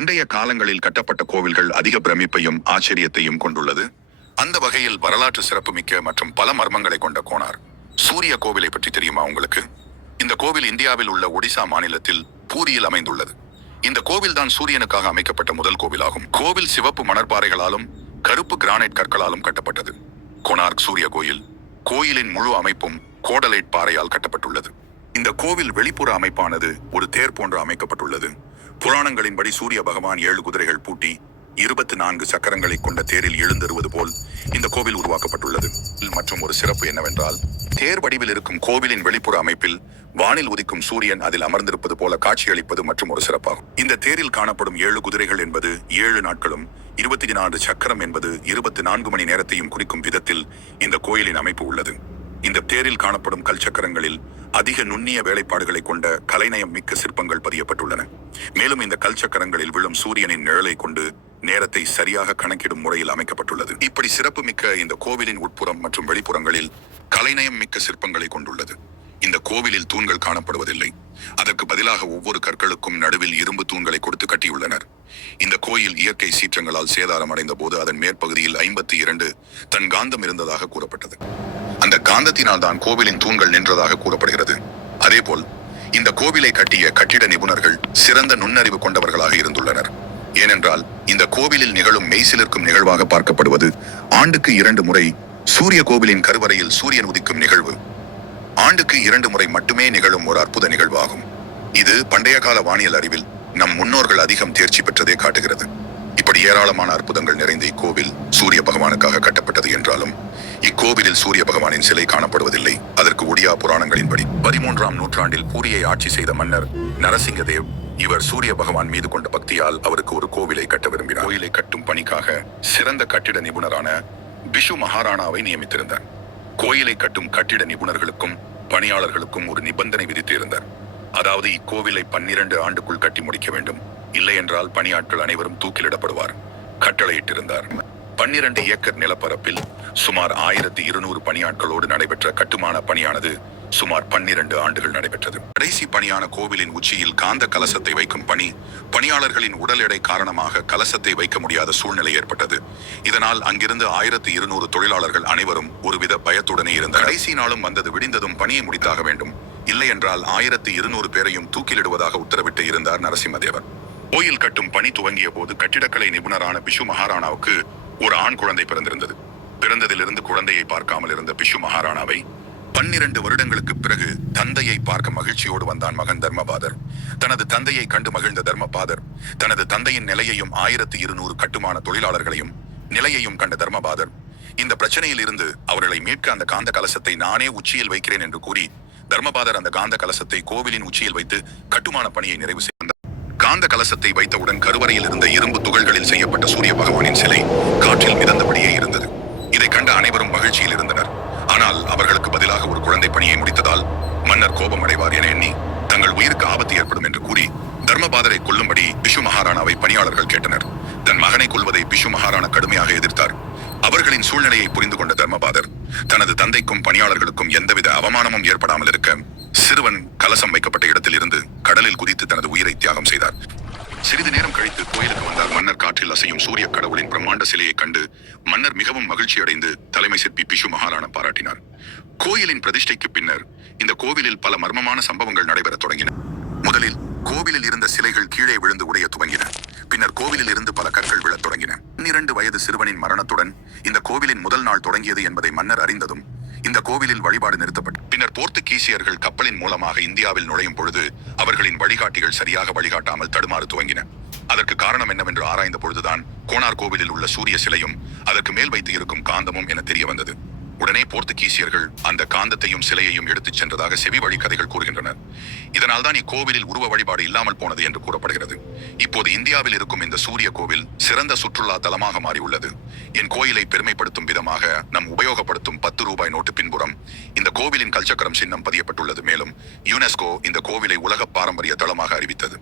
பண்டைய காலங்களில் கட்டப்பட்ட கோவில்கள் அதிக பிரமிப்பையும் ஆச்சரியத்தையும் கொண்டுள்ளது. அந்த வகையில் வரலாற்று சிறப்புமிக்க மற்றும் பல மர்மங்களை கொண்ட கோனார் சூரிய கோவிலை பற்றி தெரியுமா உங்களுக்கு? இந்த கோவில் இந்தியாவில் உள்ள ஒடிசா மாநிலத்தில் பூரியில் அமைந்துள்ளது. இந்த கோவில் தான் சூரியனுக்காக அமைக்கப்பட்ட முதல் கோவிலாகும். கோவில் சிவப்பு மணற்பாறைகளாலும் கருப்பு கிரானைட் கற்களாலும் கட்டப்பட்டது. கொனார்க் சூரிய கோயில் கோயிலின் முழு அமைப்பும் கோடலைட் பாறையால் கட்டப்பட்டுள்ளது. இந்த கோவில் வெளிப்புற அமைப்பானது ஒரு தேர் போன்று அமைக்கப்பட்டுள்ளது. புராணங்களின்படி சூரிய பகவான் 7 குதிரைகள் பூட்டி 24 சக்கரங்களை கொண்ட தேரில் எழுந்தருவது போல் இந்த கோவில் உருவாக்கப்பட்டுள்ளது. மற்றும் ஒரு சிறப்பு என்னவென்றால், தேர் வடிவில் இருக்கும் கோவிலின் வெளிப்புற அமைப்பில் வானில் உதிக்கும் சூரியன் அதில் அமர்ந்திருப்பது போல காட்சியளிப்பது மற்றும் ஒரு சிறப்பாகும். இந்த தேரில் காணப்படும் 7 குதிரைகள் என்பது 7 நாட்களும் 24 சக்கரம் என்பது 24 மணி நேரத்தையும் குறிக்கும் விதத்தில் இந்த கோயிலின் அமைப்பு உள்ளது. இந்த தேரில் காணப்படும் கல்சக்கரங்களில் அதிக நுண்ணிய வேலைப்பாடுகளை கொண்ட கலைநயம் மிக்க சிற்பங்கள் பதியப்பட்டுள்ளன. மேலும் இந்த கல்சக்கரங்களில் விழும் சூரியனின் நிழலை கொண்டு நேரத்தை சரியாக கணக்கிடும் முறையில் அமைக்கப்பட்டுள்ளது. இப்படி சிறப்பு மிக்க இந்த கோவிலின் உட்புறம் மற்றும் வெளிப்புறங்களில் கலைநயம் மிக்க சிற்பங்களை கொண்டுள்ளது. இந்த கோவிலில் தூண்கள் காணப்படுவதில்லை. அதற்கு பதிலாக ஒவ்வொரு கற்களுக்கும் நடுவில் இரும்பு தூண்களை கொடுத்து கட்டியுள்ளனர். இந்த கோயில் இயற்கை சீற்றங்களால் சேதாரம் அடைந்த போது அதன் மேற்பகுதியில் 52 டன் காந்தம் இருந்ததாக கூறப்பட்டது. அந்த காந்தத்தினால் தான் கோவிலின் தூண்கள் நின்றதாக கூறப்படுகிறது. அதேபோல் இந்த கோவிலை கட்டிய கட்டிட நிபுணர்கள் சிறந்த நுண்ணறிவு கொண்டவர்களாக இருந்துள்ளனர். ஏனென்றால் இந்த கோவிலில் நிகழும் மெய்சிலிருக்கும் நிகழ்வாக பார்க்கப்படுவது ஆண்டுக்கு 2 முறை சூரிய கோவிலின் கருவறையில் சூரியன் உதிக்கும் நிகழ்வு. ஆண்டுக்கு 2 முறை மட்டுமே நிகழும் ஒரு அற்புத நிகழ்வாகும். இது பண்டைய கால வானியல் அறிவில் நம் முன்னோர்கள் அதிகம் தேர்ச்சி பெற்றதை காட்டுகிறது. இப்படி ஏராளமான அற்புதங்கள் நிறைந்த இக்கோவில் சூரிய பகவானுக்காக கட்டப்பட்டது என்றாலும் இக்கோவிலில் சூரிய பகவானின் சிலை காணப்படுவதில்லை. அதற்கு ஒடியா புராணங்களின்படி 13ஆம் நூற்றாண்டில் பூரியை ஆட்சி செய்த மன்னர் நரசிங்கதேவ் இவர் சூரிய பகவான் மீது கொண்ட பக்தியால் அவருக்கு ஒரு கோவிலை கட்ட விரும்பினார். கோயிலை கட்டும் பணிக்காக சிறந்த கட்டிட நிபுணரான பிஷு மகாராணாவை நியமித்திருந்தார். கோயிலை கட்டும் கட்டிட நிபுணர்களுக்கும் பணியாளர்களுக்கும் ஒரு நிபந்தனை விதித்து இருந்தார். அதாவது இக்கோவிலை 12 ஆண்டுக்குள் கட்டி முடிக்க வேண்டும், இல்லை என்றால் பணியாட்கள் அனைவரும் தூக்கிலிடப்படுவார் கட்டளையிட்டிருந்தார். 12 ஏக்கர் நிலப்பரப்பில் சுமார் 1200 பணியாட்களோடு நடைபெற்ற கட்டுமான பணியானது சுமார் 12 ஆண்டுகள் நடைபெற்றது. கடைசி பணியான கோவிலின் உச்சியில் காந்த கலசத்தை வைக்கும் பணி பணியாளர்களின் உடல் எடை காரணமாக கலசத்தை வைக்க முடியாத சூழ்நிலை ஏற்பட்டது. இதனால் அங்கிருந்து 1200 தொழிலாளர்கள் அனைவரும் ஒருவித பயத்துடனே இருந்தனர். கடைசி நாளும் வந்தது. விடிந்ததும் பணியை முடித்தாக வேண்டும், இல்லை என்றால் 1200 பேரையும் தூக்கிலிடுவதாக உத்தரவிட்டு இருந்தார் நரசிம்மதேவர். கோயில் கட்டும் பணி துவங்கிய போது கட்டிடக்கலை நிபுணரான பிஷு மகாராணாவுக்கு ஒரு ஆண் குழந்தை பிறந்திருந்தது. பிறந்ததிலிருந்து குழந்தையை பார்க்காமல் இருந்த பிஷு மகாராணாவை 12 வருடங்களுக்கு பிறகு தந்தையை பார்க்க மகிழ்ச்சியோடு வந்தான் மகன் தர்மபாதர். தனது தந்தையை கண்டு மகிழ்ந்த தர்மபாதர் தனது தந்தையின் நிலையையும் 1200 கட்டுமான தொழிலாளர்களையும் நிலையையும் கண்ட தர்மபாதர் இந்த பிரச்சனையில் இருந்து அவர்களை மீட்க அந்த காந்த கலசத்தை நானே உச்சியில் வைக்கிறேன் என்று கூறி தர்மபாதர் அந்த காந்த கலசத்தை கோவிலின் உச்சியில் வைத்து கட்டுமான பணியை நிறைவு செய்தார். காந்த கலசத்தை வைத்தவுடன் கருவறையில் இருந்த இரும்பு துகள்களில் செய்யப்பட்ட சூரிய பகவானின் சிலை காற்றில் மிதந்தபடியே இருந்தது. இதை கண்ட அனைவரும் மகிழ்ச்சியில் இருந்தனர். ஆனால் அவர்களுக்கு பதிலாக ஒரு குழந்தை பணியை முடித்ததால் மன்னர் கோபம் அடைவார் என எண்ணி தங்கள் உயிருக்கு ஆபத்து ஏற்படும் என்று கூறி தர்மபாதரை கொல்லும்படி பிஷு மகாராணாவை பணியாளர்கள் கேட்டனர். தன் மகனை கொல்வதை பிஷு மகாராணா கடுமையாக எதிர்த்தார். அவர்களின் சூழ்நிலையை புரிந்து கொண்ட தர்மபாதர் தனது தந்தைக்கும் பணியாளர்களுக்கும் எந்தவித அவமானமும் ஏற்படாமல் இருக்க சிறுவன் கலசம் வைக்கப்பட்ட இடத்தில் இருந்து கடலில் குதித்து தனது உயிரை தியாகம் செய்தார். சிறிது நேரம் கழித்து கோயிலுக்கு வந்தால் மன்னர் காற்றில் அசையும் சூரிய கடவுளின் பிரம்மாண்ட சிலையை கண்டு மன்னர் மிகவும் மகிழ்ச்சி அடைந்து தலைமை சிற்பி பிஷு மகாராணா பாராட்டினார். கோயிலின் பிரதிஷ்டைக்கு பின்னர் இந்த கோவிலில் பல மர்மமான சம்பவங்கள் நடைபெற தொடங்கின. முதலில் கோவிலில் இருந்த சிலைகள் கீழே விழுந்து உடைய துவங்கின. பின்னர் கோவிலில் இருந்து பல கற்கள் விழத் தொடங்கின. 12 வயது சிறுவனின் மரணத்துடன் இந்த கோவிலின் முதல் நாள் தொடங்கியது என்பதை மன்னர் அறிந்ததும் இந்த கோவிலில் வழிபாடு நிறுத்தப்பட்டது. பின்னர் போர்த்துகீசியர்கள் கப்பலின் மூலமாக இந்தியாவில் நுழையும் பொழுது அவர்களின் வழிகாட்டிகள் சரியாக வழிகாட்டாமல் தடுமாறு துவங்கின. அதற்கு காரணம் என்னவென்று ஆராய்ந்த பொழுதுதான் கோனார் கோவிலில் உள்ள சூரிய சிலையும் அதற்கு மேல் வைத்து இருக்கும் காந்தமும் என தெரிய வந்தது. உடனே போர்த்துகீசியர்கள் அந்த காந்தத்தையும் சிலையையும் எடுத்துச் சென்றதாக செவி வழி கதைகள் கூறுகின்றனர். இதனால் தான் இக்கோவிலில் உருவ வழிபாடு இல்லாமல் போனது என்று கூறப்படுகிறது. இப்போது இந்தியாவில் இருக்கும் இந்த சூரிய கோவில் சிறந்த சுற்றுலா தலமாக மாறியுள்ளது. என் கோயிலை பெருமைப்படுத்தும் விதமாக நம் உபயோகப்படுத்தும் 10 ரூபாய் நோட்டு பின்புறம் இந்த கோவிலின் கல்சக்கரம் சின்னம் பதியப்பட்டுள்ளது. மேலும் யுனெஸ்கோ இந்த கோவிலை உலக பாரம்பரிய தளமாக அறிவித்தது.